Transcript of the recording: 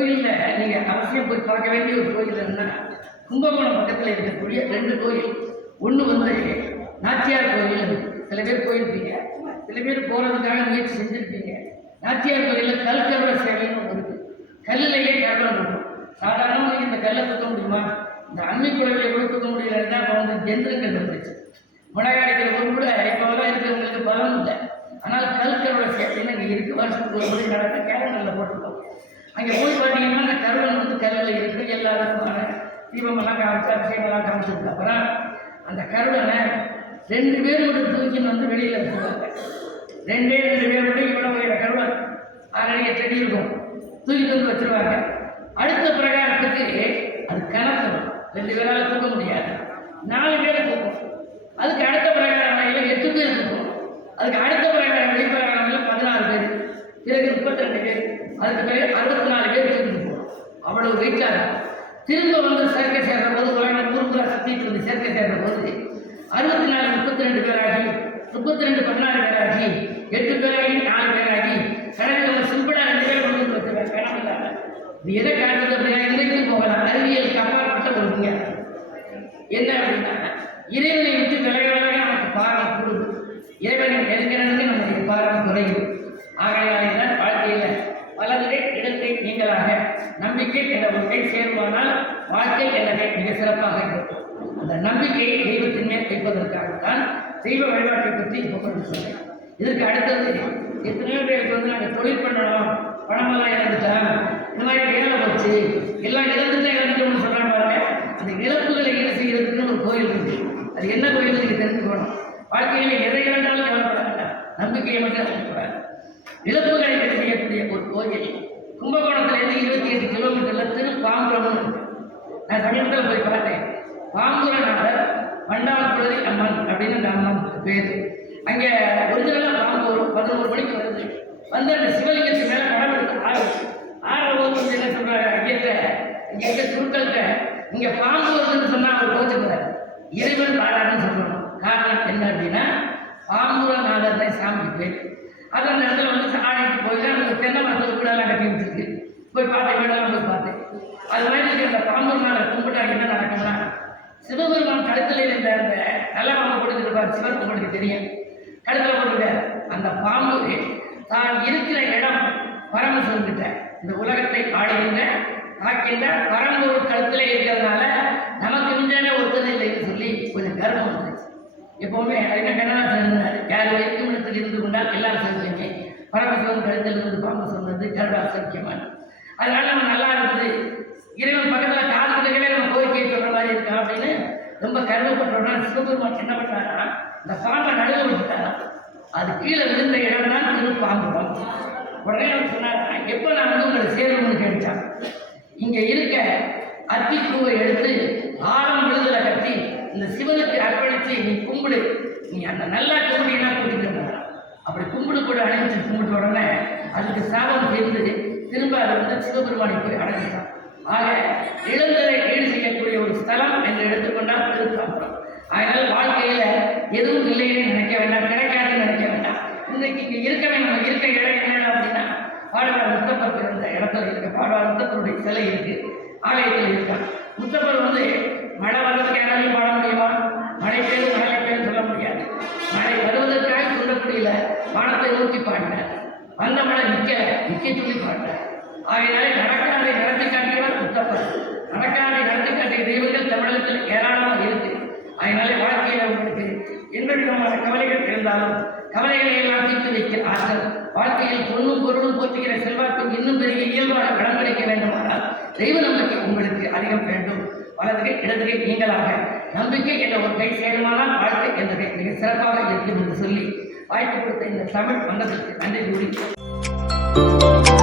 கோயிலில் நீங்கள் அவசியம் போய் பார்க்க வேண்டிய ஒரு கோயில் என்ன கும்பகோணம் பக்கத்தில் இருக்கக்கூடிய ரெண்டு கோயில். ஒன்று வந்து நாச்சியார் கோயில் சில பேர் போயிருப்பீங்க. சில பேர் போகிறதுக்காக முயற்சி செஞ்சுருப்பீங்க. நாச்சியார் கோயிலில் கல்கருட சேவைன்னு ஒன்று இருக்குது கல்லிலேயே கருவம் இருக்கும். சாதாரணமாக இந்த கல்லை தூக்க முடியுமா? இந்த அம்மி குழவையை கூட தூக்க முடியலன்னா இப்போ வந்து ஜெந்திரங்கள் வந்துருச்சு. மிளகாய் அடிக்கிற பொருள் கூட வர இருக்கிறவங்களுக்கு பலம் இல்லை. ஆனால் கெவ்ளோ சேவைன்னு இங்கே இருக்குது வருஷத்துக்கு ஒரு முறை நடக்க கேரளங்களில் போட்டிருக்கோம். அங்கே போய் பார்த்தீங்கன்னா அந்த கருவன் வந்து கல்லில் இருக்குது தீபமெல்லாம் காமிச்சு அபிஷேகம்லாம் காமிச்சதுக்கு அப்புறம் அந்த கருடனை ரெண்டு பேர் மட்டும் தூக்கின்னு வந்து வெளியில் வச்சுருவாங்க ரெண்டே ரெண்டு பேர் மட்டும் இவ்வளோ உயர கருவன் அரை செடி இருக்கும் தூக்கிட்டு வந்து வச்சிருவாங்க. அடுத்த பிரகாரத்துக்கு அது கணக்கு ரெண்டு பேரால் தூக்க முடியாது. நாலு பேர் தூக்கும். அதுக்கு அடுத்த பிரகாரம் இல்லை எட்டு பேர் இருக்கும் அதுக்கு அடுத்த பிரகாரம் வெளிப்பிரகாரங்களில் பதினாறு பேர். பிறகு முப்பத்தி ரெண்டு பேர். அதுக்கு பிறகு அறுபத்தி நாலு பேர் இருக்கும் அவ்வளோ வெயிட்டாக இருக்கும். திரும்ப வந்து சேர்க்கை சேர்ற போது உலகம் ஊருக்குள்ள சத்திட்டு வந்து சேர்க்கை சேர்ற போது அறுபத்தி நாலு முப்பத்தி ரெண்டு பேராகி முப்பத்தி ரெண்டு பதினாறு பேராகி எட்டு பேராகி நாலு பேராகி கணக்கில் சிம்பிளாக ரெண்டு பேர் கொண்டு வந்து இது எதை காட்டுறது அப்படின்னா இன்றைக்கும் போகலாம். அறிவியல் அப்பாற்பட்ட ஒரு விஞ்ஞானம் என்ன அப்படின்னா இறைவனை விட்டு விலகிறதாக நமக்கு பாரம் கூடும். இறைவனை நெருங்கிறதுக்கு நமக்கு பாரம் குறையும் ஆகையாலே தான் வாழ்க்கையில் வலதுகை இடத்தை நீங்களாக நம்பிக்கை என்ற ஒரு கை சேருமானால் வாழ்க்கை என்ற மிக சிறப்பாக இருக்கும். அந்த நம்பிக்கையை தெய்வத்தின் மேல் வைப்பதற்காகத்தான் தெய்வ வழிபாட்டை பற்றி இப்போ கொண்டு சொல்கிறேன் இதற்கு அடுத்தது எத்தனையோ பேருக்கு வந்து நாங்கள் தொழில் பண்ணணும். பணமெல்லாம் இழந்துட்டேன் இந்த மாதிரி வேலை வச்சு எல்லாம் இழந்துட்டேன் இழந்துட்டோம்னு சொல்கிறாங்க பாருங்க. அந்த இழப்புகளை என்ன செய்யறதுக்குன்னு ஒரு கோயில் இருக்கு. அது என்ன கோயில் நீங்கள் தெரிஞ்சுக்கணும் வாழ்க்கையில் எதை இழந்தாலும் கவலைப்பட வேண்டாம். நம்பிக்கையை மட்டும் இழப்புகள் ஈடு செய்யக்கூடிய ஒரு கோயில் கும்பகோணத்துலேருந்து இருபத்தி எட்டு கிலோமீட்டரில் நான் சமீபத்தில் போய் பார்த்தேன். பாம்புரநாதர் மண்டாளக்குழந்தை அம்மன் அப்படின்னு அந்த அம்மன் பேர். அங்கே ஒரிஜினலாக பாம்பு ஒரு பதினோரு மணிக்கு வருது வந்து அந்த சிவலிங்கத்து மேலே படம் எடுத்து ஆறு ஆறு வந்து என்ன சொல்கிறாங்க ஐயத்தை இங்கே இருக்க குருக்கள்கிட்ட இங்கே பாம்பு வருதுன்னு சொன்னால் அவர் கோச்சுக்கிறார் இறைவன் பாடாருன்னு சொல்லணும் காரணம் என்ன அப்படின்னா பாம்பூரநாதர் தான் சாமிக்கு பேர் அது அந்த இடத்துல வந்து ஆடிட்டு போய் தான் அந்த தென்னை மரத்தில் வீடெல்லாம் கட்டி வச்சிருக்கு. போய் பார்த்தேன் வீடெல்லாம் போய் பார்த்தேன். அது மாதிரி இருக்கிற அந்த கும்பிட்டா என்ன நடக்கும்னா சிவபெருமான் கழுத்தில் இருந்த அந்த நல்ல பாம்பு போட்டுருப்பார் சிவன் உங்களுக்கு தெரியும். கழுத்தில் போட்டுருக்கார் அந்த பாம்பு தான் இருக்கிற இடம் பரமசிவன் கிட்ட இந்த உலகத்தை ஆடுகின்ற காக்கின்ற பரம்பொருள் கழுத்தில் இருக்கிறதுனால நமக்கு முன்னாடி ஒருத்தர் இல்லைன்னு சொல்லி கொஞ்சம் கர்வம் வந்துச்சு எப்பவுமே அதுக்கு கண்ணனா சேர்ந்தார் யார் வரைக்கும் இடத்தில் இருந்து கொண்டால் எல்லாரும் சொல்லுவீங்க பரமசிவன் கழுத்தில் இருந்து பாம்பு சொன்னது கருடா சக்கியமான அதனால நம்ம நல்லா இருந்து இறைவன் பக்கத்தில் காலத்துக்கவே நம்ம கோரிக்கை சொல்கிற மாதிரி இருக்கா அப்படின்னு ரொம்ப கருவப்பட்டோம்னா சிவபெருமான் என்ன பண்ணாரா இந்த பாம்பை நடுவில் விட்டுட்டாரா அது கீழே விழுந்த இடம் தான் திருப்பாம்புரம். உடனே அவர் சொன்னார் எப்போ நான் வந்து உங்களை சேரணும்னு கேட்டான். இங்கே இருக்க அத்திப்பூவை எடுத்து ஆழம் விழுதல கட்டி இந்த சிவனுக்கு அர்ப்பணித்து நீ கும்பிடு. நீ அந்த நல்லா கும்பிடினா கூட்டிட்டு அப்படி கும்பிடு கூட அணிஞ்சு கும்பிட்டு உடனே அதுக்கு சாபம் சேர்ந்து திரும்ப அதை வந்து சிவபெருமானை போய் அடைஞ்சிட்டான். ஆக இளந்தரை ஈடு செய்யக்கூடிய ஒரு ஸ்தலம் என்று எடுத்துக்கொண்டால் திருப்பாம்புரம் அதனால் வாழ்க்கையில் எதுவும் இல்லைன்னு நினைக்க வேண்டாம் கிடைக்காதுன்னு நினைக்க வேண்டாம். இன்றைக்கு இங்கே இருக்க வேண்டாம் இருக்க இடம் என்ன அப்படின்னா பாடவர் முத்தப்பர் பிறந்த இடத்துல இருக்க. பாடவர் முத்தப்பருடைய சிலை இருக்கு. ஆலயத்தில் இருக்கா. முத்தப்பர் வந்து மழை வர்றதுக்கு யாராலையும் பாட முடியுமா? மழை பெய்யும் மழை பெய்யும் சொல்ல முடியாது. மழை வருவதற்காக சொல்லக்கூடியல வானத்தை ஊற்றி பாடினார். வந்த மழை நிற்க நிற்க சொல்லி பாடினார். ஆகையினாலே நடக்க ஏராளமாக இருக்கு. அதனாலே வாழ்க்கையில் உங்களுக்கு எந்த விதமான கவலைகள் இருந்தாலும் கவலைகளை எல்லாம் தீர்த்து வைக்கிற ஆற்றல் வாழ்க்கையில் பொண்ணும் பொருளும் போற்றுகிற செல்வாக்கும் இன்னும் பெரிய இயல்பாக கடன் வேண்டுமானால் தெய்வ நம்பிக்கை உங்களுக்கு அதிகம் வேண்டும். வலதுகை இடதுகை நீங்களாக நம்பிக்கை என்ற ஒரு கை சேருமானால் வாழ்க்கை என்பதை மிக சிறப்பாக இருக்கும் என்று சொல்லி வாய்ப்பு கொடுத்த இந்த தமிழ் வந்ததற்கு நன்றி கூறி